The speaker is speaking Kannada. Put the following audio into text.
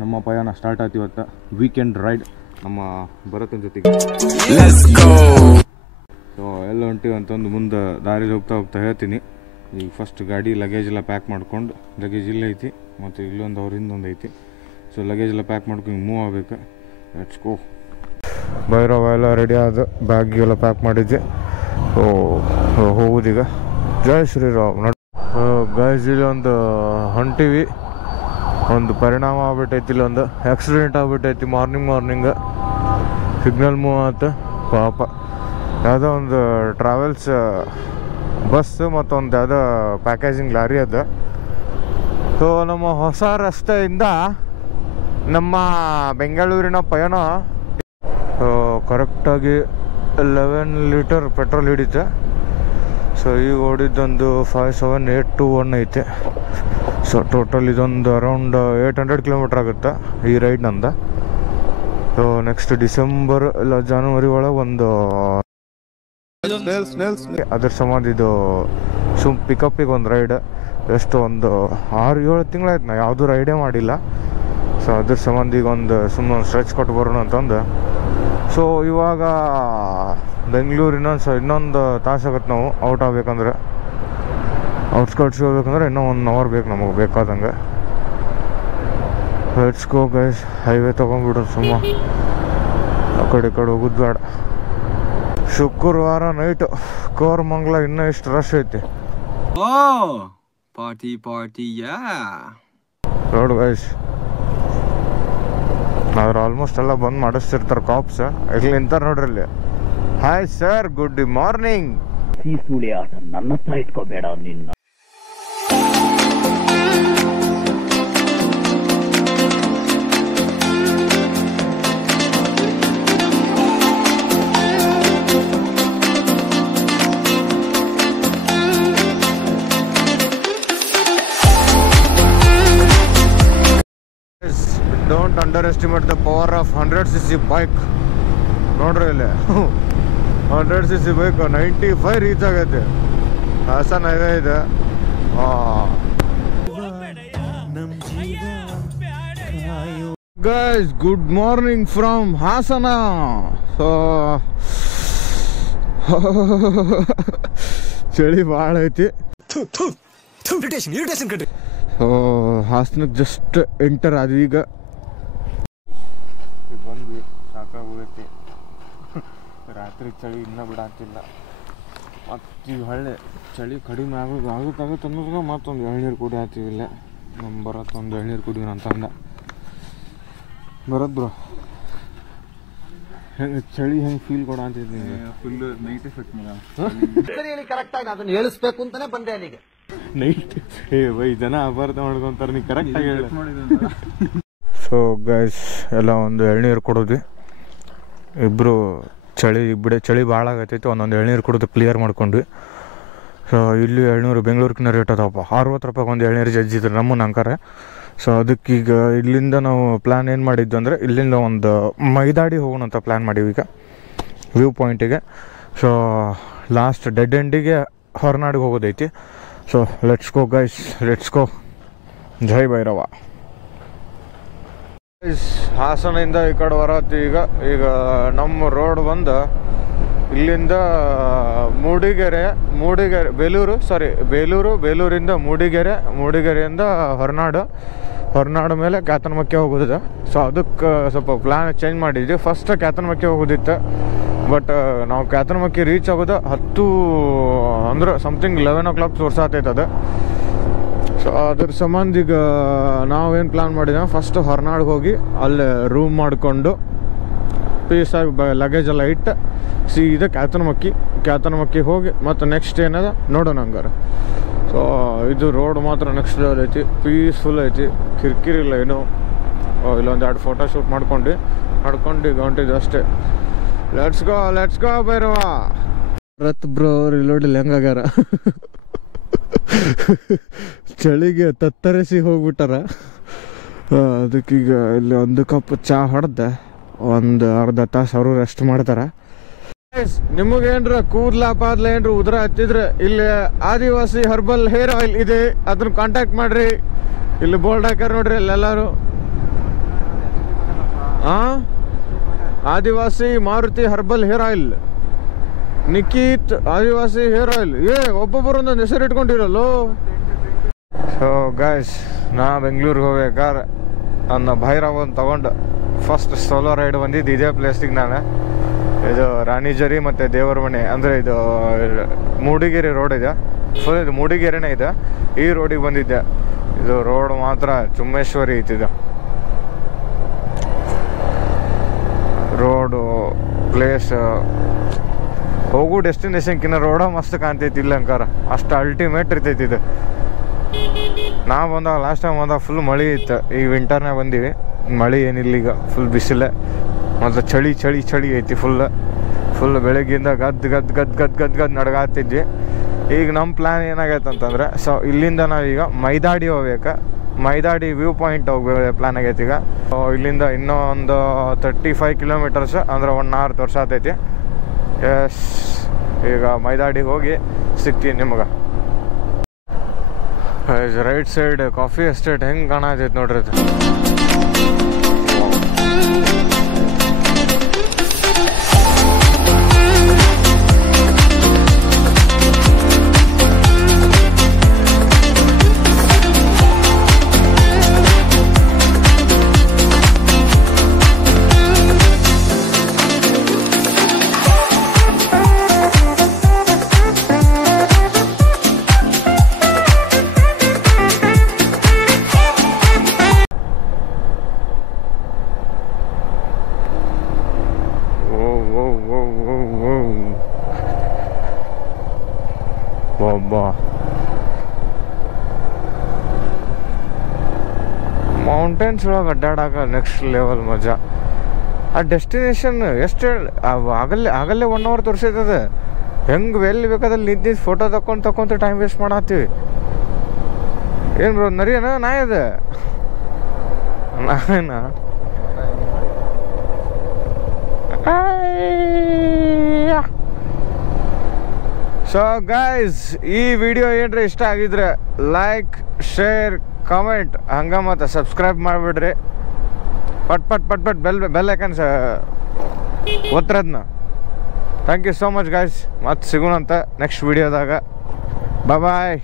ನಮ್ಮ ಪಯಣ ಸ್ಟಾರ್ಟ್ ಆಯ್ತು ಇವತ್ತು ವೀಕೆಂಡ್ ರೈಡ್ ನಮ್ಮ ಭರತನ ಜೊತೆಗೆ. ಸೊ ಎಲ್ಲ ಹೊಂಟಿವಿ ಅಂತಂದು ಮುಂದೆ ದಾರಿಲಿ ಹೋಗ್ತಾ ಹೇಳ್ತೀನಿ. ಈಗ ಫಸ್ಟ್ ಗಾಡಿ ಲಗೇಜ್ ಎಲ್ಲ ಪ್ಯಾಕ್ ಮಾಡ್ಕೊಂಡು, ಲಗೇಜ್ ಇಲ್ಲ ಐತಿ ಮತ್ತು ಇಲ್ಲೊಂದು ಅವ್ರಿಂದ ಒಂದು ಐತಿ. ಸೊ ಲಗೇಜ್ ಎಲ್ಲ ಪ್ಯಾಕ್ ಮಾಡ್ಕೊಂಡು ಮೂವ್ ಆಗಬೇಕು. Let's go. ಭೈರವ ಎಲ್ಲ ರೆಡಿ ಆದ, ಬ್ಯಾಗ್ ಎಲ್ಲ ಪ್ಯಾಕ್ ಮಾಡಿದ್ದೆ. ಹೋಗುದೀಗ. ಜೈ ಶ್ರೀರಾಮ್. ಗೈಸ್ ಇಲ್ಲೊಂದು ಹೊಂಟಿವಿ, ಒಂದು ಪರಿಣಾಮ ಆಗ್ಬಿಟ್ಟೈತಿ, ಇಲ್ಲೊಂದು ಆಕ್ಸಿಡೆಂಟ್ ಆಗ್ಬಿಟ್ಟೈತಿ. ಮಾರ್ನಿಂಗ್ ಸಿಗ್ನಲ್ ಮೂವ್ ಆತ. ಪಾಪ ಯಾವುದೋ ಒಂದು ಟ್ರಾವೆಲ್ಸ್ ಬಸ್ ಮತ್ತೊಂದು ಯಾವುದೋ ಪ್ಯಾಕೇಜಿಂಗ್ ಲಾರಿ ಅದ. ಸೊ ನಮ್ಮ ಹೊಸ ರಸ್ತೆಯಿಂದ ನಮ್ಮ ಬೆಂಗಳೂರಿನ ಪಯಣ ಕರೆಕ್ಟಾಗಿ 11 ಲೀಟರ್ ಪೆಟ್ರೋಲ್ ಹಿಡಿತೆ. ಸೊ ಈಗ ಓಡಿದ್ದೊಂದು 57821 ಐತೆ. ಸೊ ಟೋಟಲ್ ಇದೊಂದು ಅರೌಂಡ್ 800 ಕಿಲೋಮೀಟ್ರ್ ಆಗುತ್ತೆ ಈ ರೈಡ್ ನಂದ. ಸೊ ನೆಕ್ಸ್ಟ್ ಡಿಸೆಂಬರ್ ಇಲ್ಲ ಜನವರಿ ಒಳಗೆ ಒಂದು ಅದ್ರ ಸಂಬಂಧ ಇದು ಪಿಕಪ್ಪಿಗೆ ಒಂದು ರೈಡ್. ಎಷ್ಟು ಒಂದು 6-7 ತಿಂಗಳಾಯ್ತು ನಾ ಯಾವುದೂ ರೈಡೇ ಮಾಡಿಲ್ಲ. ಸೊ ಅದ್ರ ಸಂಬಂಧ ಈಗ ಒಂದು ಸುಮ್ಮನೆ ಒಂದು ಸ್ಟ್ರೆಚ್ ಕೊಟ್ಟು ಬರೋಣ ಅಂತಂದು. ಸೊ ಇವಾಗ ಬೆಂಗಳೂರಿನ ಇನ್ನೊಂದು ತಾಸಾಗತ್ತೆ ನಾವು ಔಟ್ ಆಗ್ಬೇಕಂದ್ರೆ, ಔಟ್ಸ್ಕರ್ಟ್ಸ್ ಹೋಗ್ಬೇಕಂದ್ರೆ ಇನ್ನೂ 1 ಅವರ್ ಬೇಕು ನಮಗೆ ಬೇಕಾದಂಗೆ. Let's go guys. ಹೈವೇ ತೊಗೊಂಡ್ಬಿಡೋದು ಸುಮ್ಮ, ಆ ಕಡೆ ಈ ಕಡೆ ಹೋಗೋದು ಬೇಡ. ಶುಕ್ರವಾರ ನೈಟು ಕೋರಮಂಗಲ ಇನ್ನೂ ಎಷ್ಟು ರಶ್ ಐತಿ ನೋಡು ಗೈಸ್. ಅವ್ರು ಆಲ್ಮೋಸ್ಟ್ ಎಲ್ಲ ಬಂದ್ ಮಾಡಿಸ್ತಿರ್ತಾರೆ ಕಾಪ್ಸ್. ಇಲ್ಲಿ ನಿಂತಾರೆ ನೋಡ್ರಿ ಇಲ್ಲಿ. Hi sir, good morning. ನನ್ನ ಹತ್ರ ಇಟ್ಕೋಬೇಡ ನಿನ್ನ. Don't under estimate the power of 100cc bike. ನೋಡ್ರಿ ಇಲ್ಲಿ 100cc ಬೈಕ್ 95 ರೀಚ್ ಆಗೈತೆ. ಹಾಸನ್ ಹೈವೇ ಇದೆ. Guys, good morning from Hassan. So ಚಳಿ ಭಾಳ ಐತಿ. ಸೊ ಹಾಸನಕ್ಕೆ ಜಸ್ಟ್ ಎಂಟರ್ ಆದ್ವಿ. ಈಗ ಬಂದ್ವಿ, ಸಾಕಾಗೋಗೈತಿ. ರಾತ್ರಿ ಚಳಿ ಇನ್ನೂ ಬಿಡಾತಿಲ್ಲ. ಮತ್ತು ಈಗ ಹೊಳ್ಳೆ ಚಳಿ ಕಡಿಮೆ ಆಗುತ್ತೆ ಅನ್ನೋದ್ರಾಗ ಮತ್ತೊಂದು ಎಳ್ನೀರು ಕುಡಿ ಆತೀವಿಲ್ಲ. ನಮ್ಮ ಬರತ್ತೆ ಒಂದು ಎಳ್ನೀರು ಕುಡಿಯೋಣ ಅಂತಂದ. ಬರತ್ ಬ್ರೋ, ಹೆಂಗೆ ಚಳಿ ಹೆಂಗೆ ಫೀಲ್ ಕೊಡ ಅಂತಿದ್ದೀನಿ. ಫುಲ್ ನೈಟ್ ಎಫೆಕ್ಟ್ ಕರೆಕ್ಟಾಗಿ ಅದನ್ನು ಹೇಳಿಸ್ಬೇಕು ಅಂತಾನೆ ಬಂದೆ ಅಲ್ಲಿಗೆ. ನೈಟ್ ಬೈ ಜನ ಅಪಾರ್ಥ ಮಾಡ್ಕೊಂತಾರೆ, ನೀ ಕರೆಕ್ಟಾಗಿ ಹೇಳಿ. ಸೊ ಗೈಸ್ ಎಲ್ಲ ಒಂದು ಎಳ್ನೀರು ಕೊಡೋದು. ಇಬ್ಬರು ಚಳಿ ಭಾಳ ಆಗತ್ತೈತಿ. ಒಂದೊಂದು ಎಳ್ನೀರು ಕುಡಿದು ಕ್ಲಿಯರ್ ಮಾಡ್ಕೊಂಡ್ವಿ. ಸೊ ಇಲ್ಲಿ ಎಳ್ನೀರು ಬೆಂಗಳೂರಿನ ರೇಟ್ ಅದಪ್ಪ. 60 ರೂಪಾಯಿಗೆ ಒಂದು ಎಳ್ನೀರು ಜಜ್ಜಿದ್ರು ನಮ್ಮನ್ನ ಅಂತಾರೆ. ಸೊ ಅದಕ್ಕೀಗ ಇಲ್ಲಿಂದ ನಾವು ಪ್ಲ್ಯಾನ್ ಏನು ಮಾಡಿದ್ದು ಅಂದರೆ, ಇಲ್ಲಿಂದ ಒಂದು ಮೈದಾಡಿ ಹೋಗೋಣ ಅಂತ ಪ್ಲ್ಯಾನ್ ಮಾಡೀವಿ ಈಗ ವ್ಯೂ ಪಾಯಿಂಟಿಗೆ. ಸೊ ಲಾಸ್ಟ್ ಡೆಡ್ ಎಂಡಿಗೆ ಹೊರನಾಡಿಗೆ ಹೋಗೋದೈತಿ. So let's go guys, let's go. ಜೈ ಭೈರವ. ಹಾಸನಿಂದ ಈ ಕಡೆ ಬರತ್ತಿ. ಈಗ ನಮ್ಮ ರೋಡ್ ಬಂದು ಇಲ್ಲಿಂದ ಬೇಲೂರಿಂದ ಮೂಡಿಗೆರೆಯಿಂದ ಹೊರನಾಡು ಮೇಲೆ ಕ್ಯಾತನಮಕ್ಕಿ ಹೋಗೋದಿದೆ. ಸೊ ಅದಕ್ಕೆ ಸ್ವಲ್ಪ ಪ್ಲ್ಯಾನ್ ಚೇಂಜ್ ಮಾಡಿದ್ವಿ. ಫಸ್ಟ್ ಕ್ಯಾತನಮಕ್ಕಿ ಹೋಗೋದಿತ್ತು, ಬಟ್ ನಾವು ಕ್ಯಾತನಮಕ್ಕಿ ರೀಚ್ ಆಗೋದು 10 ಅಂದ್ರೆ ಸಮಥಿಂಗ್ 11 o'clock ತೋರ್ಸಾತೈತೆ ಅದು. ಸೊ ಅದ್ರ ಸಂಬಂಧ ಈಗ ನಾವೇನು ಪ್ಲ್ಯಾನ್ ಮಾಡಿದ್ದೇವೆ, ಫಸ್ಟ್ ಹೊರನಾಡಿಗೆ ಹೋಗಿ ಅಲ್ಲೇ ರೂಮ್ ಮಾಡಿಕೊಂಡು ಪೀಸಾಗಿ ಲಗೇಜ್ ಎಲ್ಲ ಇಟ್ಟು ಸೀದಾ ಕ್ಯಾತನಮಕ್ಕಿ ಹೋಗಿ ಮತ್ತು ನೆಕ್ಸ್ಟ್ ಏನದ ನೋಡೋಣ ಹಂಗಾರೆ. ಸೊ ಇದು ರೋಡ್ ಮಾತ್ರ ನೆಕ್ಸ್ಟ್ ಲೆವೆಲ್ ಐತಿ, ಪೀಸ್ಫುಲ್ ಐತಿ, ಕಿರಿಕಿರಿ ಇಲ್ಲ ಏನು. ಇಲ್ಲೊಂದು 2 ಫೋಟೋ ಶೂಟ್ ಮಾಡ್ಕೊಂಡು ಈಗ ಹೊಂಟಿದ್ದು ಅಷ್ಟೇ. Let's go Bhairava. ರತ್ ಬ್ರೋ ರಿಲೋಡಲ್ಲಿ ಹೆಂಗಾಗ್ಯಾರ ಚಳಿಗೆ ತತ್ತರಿಸಿ ಹೋಗ್ಬಿಟ್ಟಾರ. ಅದಕ್ಕೀಗ ಇಲ್ಲಿ ಒಂದು ಕಪ್ ಚಹಾ ಹೊಡೆದ ಒಂದು ಅರ್ಧ ತಾಸು ಅವರು ರೆಸ್ಟ್ ಮಾಡ್ತಾರೆ. ನಿಮಗೇನ್ರ ಕೂದಲ ಪಾದ್ಲ ಏನ್ರ ಉದ್ರ ಹತ್ತಿದ್ರೆ ಇಲ್ಲಿ ಆದಿವಾಸಿ ಹರ್ಬಲ್ ಹೇರ್ ಆಯಿಲ್ ಇದೆ, ಅದನ್ನ ಕಾಂಟ್ಯಾಕ್ಟ್ ಮಾಡ್ರಿ. ಇಲ್ಲಿ ಬೋರ್ಡ್ ಹಾಕ್ಯಾರ ನೋಡ್ರಿ. ಎಲ್ಲರೂ Adivasi Maruti herbal hair oil, Nikhit Adivasi hair oil. ಒಬ್ಬೊಬ್ಬರೊಂದೊಂದು ಹೆಸರು ಇಟ್ಕೊಂಡಿರಲ್ಲೋ. ಸೊ ಗೈಸ್, ನಾ ಬೆಂಗಳೂರಿಗೆ ಹೋಗ್ಬೇಕಾದ್ರೆ ನನ್ನ ಭೈರವನ್ ತಗೊಂಡು ಫಸ್ಟ್ ಸೋಲೋ ರೈಡ್ ಬಂದಿದ್ದು ಇದೇ ಪ್ಲೇಸ್ಗೆ. ನಾನು ಇದು ರಾಣಿಜರಿ ಮತ್ತು ದೇವರ ಮನೆ, ಅಂದರೆ ಇದು ಮೂಡಿಗೆರೆ ರೋಡ್ ಇದೆ, ಫುಲ್ ಇದು ಮೂಡಿಗೆರೆನೇ ಇದೆ. ಈ ರೋಡಿಗೆ ಬಂದಿದ್ದೆ. ಇದು ರೋಡ್ ಮಾತ್ರ ಚುಮ್ಮೇಶ್ವರಿ ಐತಿದು ರೋಡು. ಪ್ಲೇಸ್ ಹೋಗೋ ಡೆಸ್ಟಿನೇಷನ್ಕಿನ್ನ ರೋಡ ಮಸ್ತ್ ಕಾಣ್ತೈತಿ ಇಲ್ಲ ಅಂಕಾರ, ಅಷ್ಟು ಅಲ್ಟಿಮೇಟ್ ಇರ್ತೈತಿ ಇದು. ನಾವು ಬಂದಾಗ ಲಾಸ್ಟ್ ಟೈಮ್ ಬಂದಾಗ ಫುಲ್ ಮಳೆ ಇತ್ತು. ಈ ವಿಂಟರ್ನಾಗ ಬಂದೀವಿ, ಮಳೆ ಏನಿಲ್ಲ ಈಗ, ಫುಲ್ ಬಿಸಿಲೆ ಮತ್ತು ಚಳಿ ಚಳಿ ಚಳಿ ಐತಿ ಫುಲ್ ಬೆಳಗ್ಗಿಂದ ಗದ್ದು ನಡ್ಗಾತಿದ್ವಿ. ಈಗ ನಮ್ಮ ಪ್ಲ್ಯಾನ್ ಏನಾಗೈತೆ ಅಂತಂದರೆ, ಸೊ ಇಲ್ಲಿಂದ ನಾವೀಗ ಮೈದಾಡಿ ಹೋಗ್ಬೇಕು. ಮೈದಾಡಿ ವ್ಯೂ ಪಾಯಿಂಟ್ ಹೋಗ್ಬೇಕು ಪ್ಲ್ಯಾನ್ ಆಗೈತೆ ಈಗ. ಇಲ್ಲಿಂದ ಇನ್ನೂ ಒಂದು 35 ಕಿಲೋಮೀಟರ್ಸ್, ಅಂದರೆ 1 hour ತೋರ್ಸಾತೈತಿ. ಎಸ್, ಈಗ ಮೈದಾಡಿಗೆ ಹೋಗಿ ಸಿಗ್ತೀನಿ ನಿಮಗೆ. ರೈಟ್ ಸೈಡ್ ಕಾಫಿ ಎಸ್ಟೇಟ್ ಹೆಂಗೆ ಕಾಣತೈತಿ ನೋಡ್ರಿ ಅದು. ಮೌಂಟೇನ್ಸ್ ಒಳಗೆ ಅಡ್ಡಾಡಾಕ ನೆಕ್ಸ್ಟ್ ಲೆವೆಲ್ ಮಜಾ. ಆ ಡೆಸ್ಟಿನೇಷನ್ ಎಷ್ಟು ಆಗಲ್ಲೇ 1 hour ತೋರಿಸೈತದ. ಹೆಂಗೆ ಎಲ್ಲಿ ಬೇಕಾದಲ್ಲಿ ನಿಂತು ಫೋಟೋ ತಗೊಂತ ಟೈಮ್ ವೇಸ್ಟ್ ಮಾಡತ್ತೀವಿ. ಏನು ಬ್ರೋ, ನರಿಯನ ನಾಯದ ನಾಯನ. ಸೊ ಗೈಸ್, ಈ ವಿಡಿಯೋ ಏನ್ರಿ ಇಷ್ಟ ಆಗಿದ್ರೆ ಲೈಕ್, ಶೇರ್, ಕಾಮೆಂಟ್ ಹಂಗೆ ಮತ್ತು ಸಬ್ಸ್ಕ್ರೈಬ್ ಮಾಡಿಬಿಡ್ರಿ. ಪಟ್ ಬೆಲ್ ಐಕನ್ ಒತ್ತರದ್ನ. Thank you so much guys. ಮತ್ತೆ ಸಿಗೋಣಂತ ನೆಕ್ಸ್ಟ್ ವಿಡಿಯೋದಾಗ. ಬಾಯ್.